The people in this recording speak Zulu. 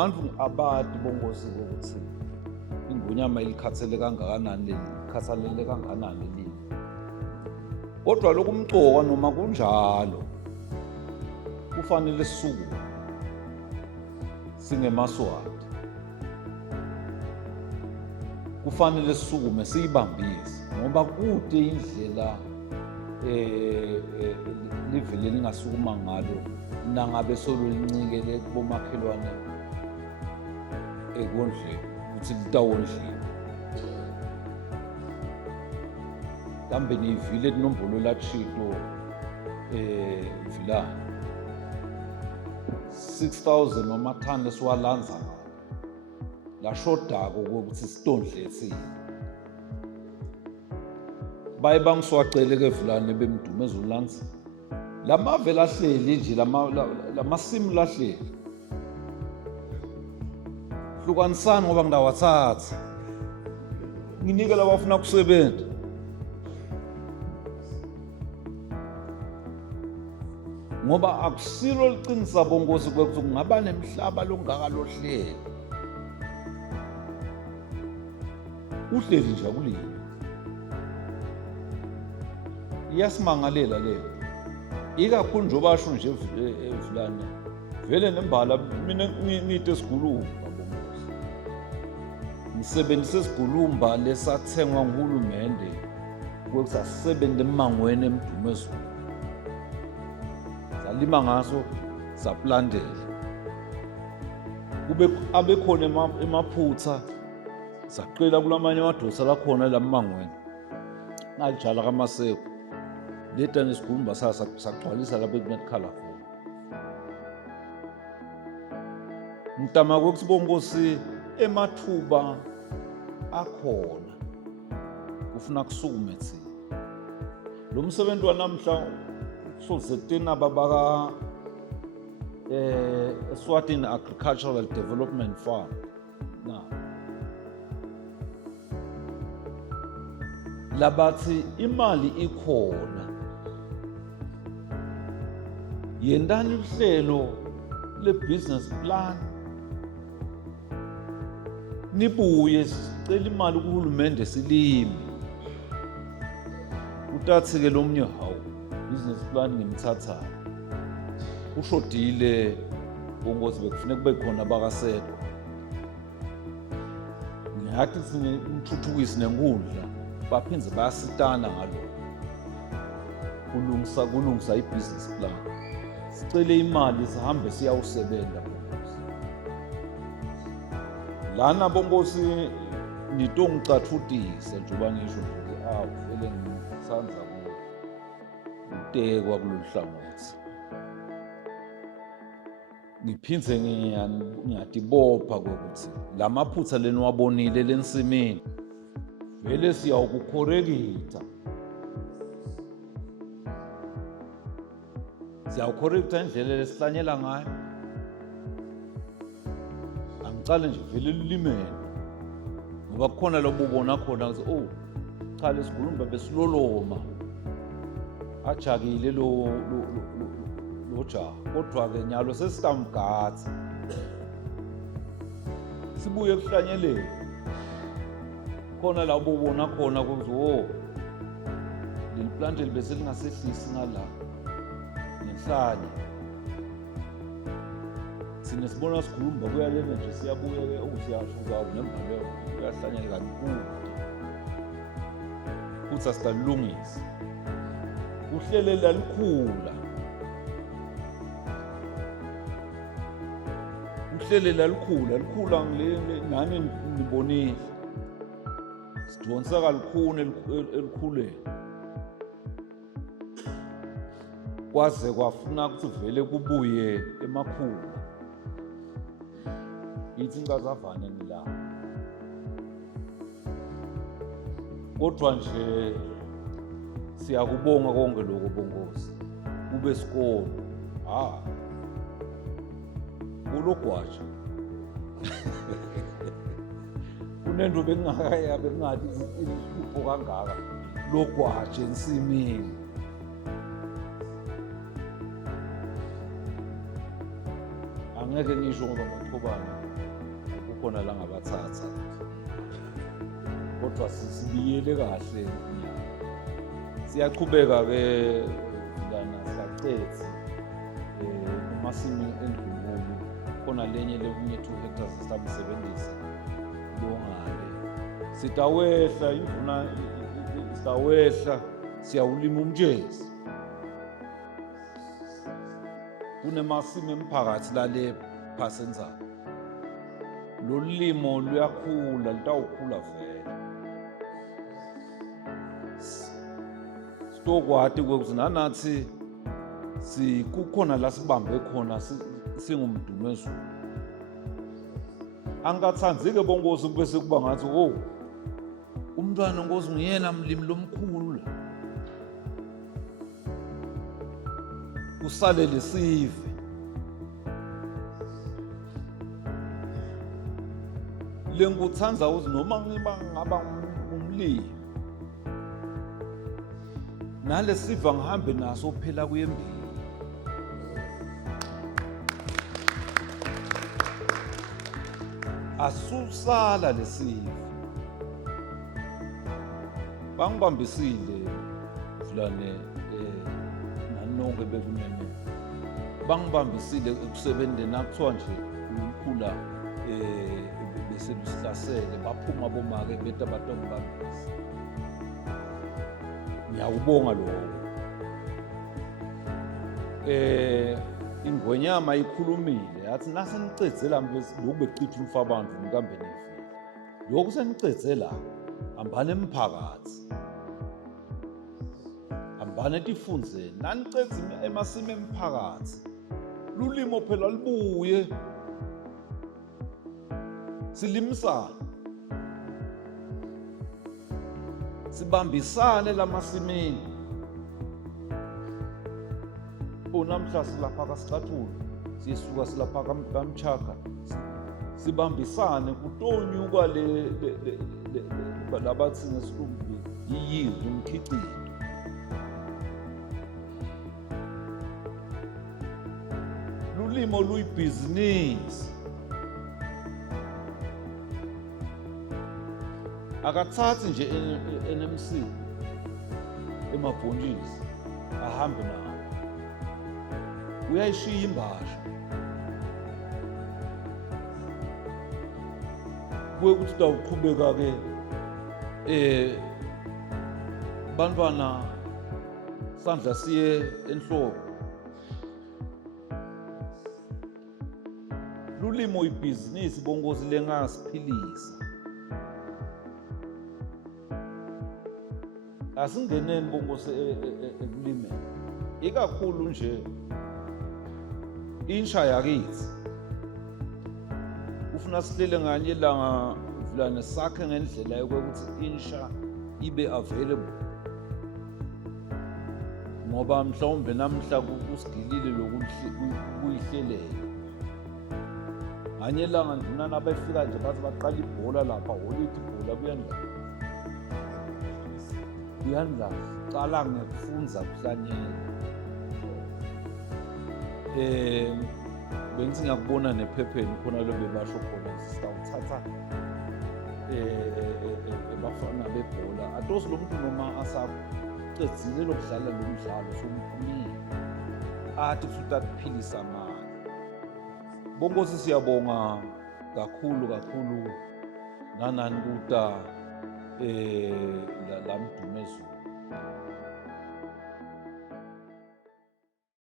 abantu abadi bongosi ukuthi ingonyama ilikhathalele kangakanani leli. Kodwa lokhu umcoka noma kunjalo kufanele sisukume singemaswati. Kufanele sisukume siyibambise ngoba kude indlela livele lingasukuma ngalo nangabe sololincikele kubomakhelwane ekondleni ukuthi litawondliwa. Kambe niyivile inombolo laThixo Vilana 6,000 wamathani esiwalanza lashodako ukuthi sitondle thina. Baye bangiswacele-ke Vilana bemdumeza ulanza lamave lahleli nje lamasimu lahleli. Hlukanisani ngoba ngidawathatha nginike labafuna kusebenza. Ngoba akusilo liqinisa bongosi kwekuthi kungaba nemhlaba longakalohleli. Uhleli nje akulini. Iyasimangalela le. Ikakhulu nje basho nje Vilana vele nembala mina ngite sigulumba bongosi. Ngisebenzise sigulumba lesathengwa nguhulumende ukuthi asisebenze emangweni emdumezweni. Salima ngaso saplandela. Kube abekhona emaphutha saqela kulamanye amadosa lakhona lamangweni. Ngalijala kamaseko. Leta nesigulumba sagcwalisa lapha ekunekhala khona. Ngitama ukuthi bongosi emathuba akhona kufuna kusukume thina. Lo msebenzi wanamhla sozetena babaka Eswatini Agricultural Development Fund na labathi imali ikhona. Yendani uhlelo le-business plan nibuye sicela imali kuhulumende silime. Utathi-ke lo mnye hawu business plan ngimthatha ushodile bongosi bekufuneka kube khona bakasedwa. Ngiyathi sinethuthukisi nenkundla baphindze bayasitana ngalo kulungisa i-business plan. Sicele imali sihambe siyawusebenza bongosi. Lana bongosi nitongicathutise njengoba ngisho nje vele ngisandza kutekwa kulolu hlangothi. Ngiphindze ngiyadibopha ukuthi lamaphutha leniwabonile lensimini vele siyawukukhorekitha. Siyawukhorekitha indlela lesihlanyela ngayo. Angicale nje vele lilimene ngoba kukhona lobubona khona ukuthi cha lesigulumba besiloloma ajakile lo jaha. Kodwa-ke nyalo sesitamgatha sibuye kuhlanyeleni khona la ububona khona ukuthi leli plante libese lingasehlisi ngala nenhlanye. Sine sibona sigulumba kuyalena nje siyabuye-ke siyashuka nembalo kuyahlanyela kakhulu futhi asitalungisa uhlele lalikhula. Uhlele lalikhula ngani nibonile sidonsa kalukhuni elikhuleni kwaze kwafuna ukuthi vele kubuye emakhulu. Yithi ngazavane ngila kodwa nje siyakubonga konke lokho bongosi kube sikolo ulogwaja kunento bengingathi ihlupho kangaka logwaja ensimini. Angeke ngisho ngoba ngaqhubana khona la ngabathatha kodwa sibiyele kahle siyaqhubeka-ke lana siyaqethe emasimu endlumulu khona lenye lekunye 2 hectares esisebenzisa longale sitawehla imvuna sitawehla siyawulima umtshezi kunemasimu emphakathi lale phasenzana lolimo luyakhula litawukhula vele sitokwati kwekuthi nanathi kukhona la sibambe khona singumdumezulu angikathandzike bongozi bese kuba ngathi umntwana Nkosi nguyena mlimi lomkhulu la usale lesive lenguthandza uzi noma ngaba umlimi nalesiva ngihambe naso phela kuyembili asusala lesive bangibambisile fulane nanonke bekunene bangibambisile ekusebenzeni nakuthiwa nje umkhula bese lusihlasele baphuma bomake bethi abantu ngibambisa ngiyakubonga lokho ingonyama ikhulumile yathi nasenicedze la lokhu becitha umfa abantu nikambe nevile lokhu senicedze la hambane emphakathi hambane tifundzeni nanicedze emasimu emphakathi lulimo phela libuye silimisana sibambisane lamasimini namhla silapha kaSicathulu sisuka silapha kaMchaka sibambisane kutonyuka labathi ngesilumbi yiyizi umkhicito lulimo luyibhizinisi akathathi nje NMC emabhontshisi ahambe nawo uyayishiya imbasha kuye ukuthi dawuqhubeka-ke bantwana sandla siye enhloko lulimo ibhizinisi bongozi lengasiphilisa asingeneni bongozi ekulimeni ikakhulu nje insha yakithi ufuna sihlele nganye langa vulane sakhe ngendlela yokuthi insha ibe available ngoba mhlawumbe namhla kusigilile lokuyihlelela nganye langa ndinana abafika nje bathi baqala ibhola lapha holithi ibhola kuyandla cala ngekufundza kuhlanyela bengithi ngiyakubona nephepheni khona lo bebasho khona sitawuthatha bafana bebhola atosi lo muntu noma asaqedzile lokudlala lo mdlalo somkhulile athi futhi akuphilisa amandla bongosi siyabonga kakhulu nanani kuta la mdumezulu